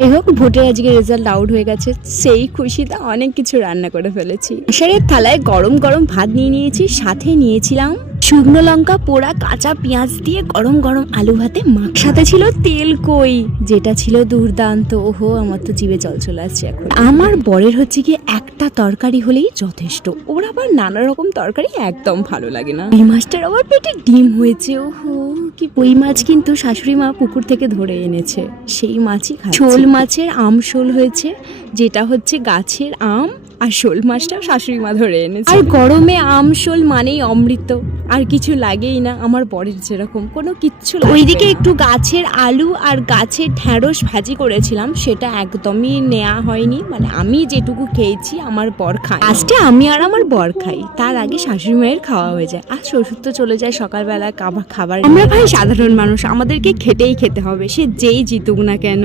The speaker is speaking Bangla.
যাই হোক, ভোটের আজকে রেজাল্ট আউট হয়ে গেছে, সেই খুশিতে অনেক কিছু রান্না করে ফেলেছি। প্রেসারের থালায় গরম গরম ভাত নিয়ে নিয়েছি, সাথে নিয়েছিলাম শুকনো লঙ্কা পোড়া, কাঁচা পেঁয়াজ দিয়ে গরম গরম আলু ভাতে মাখ, সাথে ছিল তেল কই, যেটা ছিল দুর্দান্ত। ওহো, আমার তো জিভে জল চলে আসছে এখন। আমার বরের হচ্ছে কি একটা তরকারি হলেই যথেষ্ট, ওর আবার নানা রকম তরকারি একদম ভালো লাগে না। এই মাছটার আবার পেটে ডিম হয়েছে। ওহো, কি ওই মাছ কিন্তু শাশুড়ি মা পুকুর থেকে ধরে এনেছে, সেই মাছই খাচ্ছি। শোল মাছের আমশোল হয়েছে, যেটা হচ্ছে গাছের আম, আর শোল মাছটাও শাশুড়ি মা ধরে এনেছে। আর গরমে আম শোল মানেই অমৃত, আর কিছু লাগেই না। আমার বরের যেরকম কোনো কিচ্ছু লাগে না। ওইদিকে একটু গাছের আলু আর গাছের ঢ্যাঁড়স ভাজি করেছিলাম, সেটা একদমই নেওয়া হয়নি, মানে আমি যেটুকু খেয়েছি আমার বর খায়। লাস্টে আমি আর আমার বর খাই, তার আগে শাশুড়ি মায়ের খাওয়া হয়ে যায়, আর শ্বশুর তো চলে যায় সকালবেলা খাবার। আমরা ভাই সাধারণ মানুষ, আমাদেরকে খেতেই খেতে হবে, সে যেই জিতুক না কেন।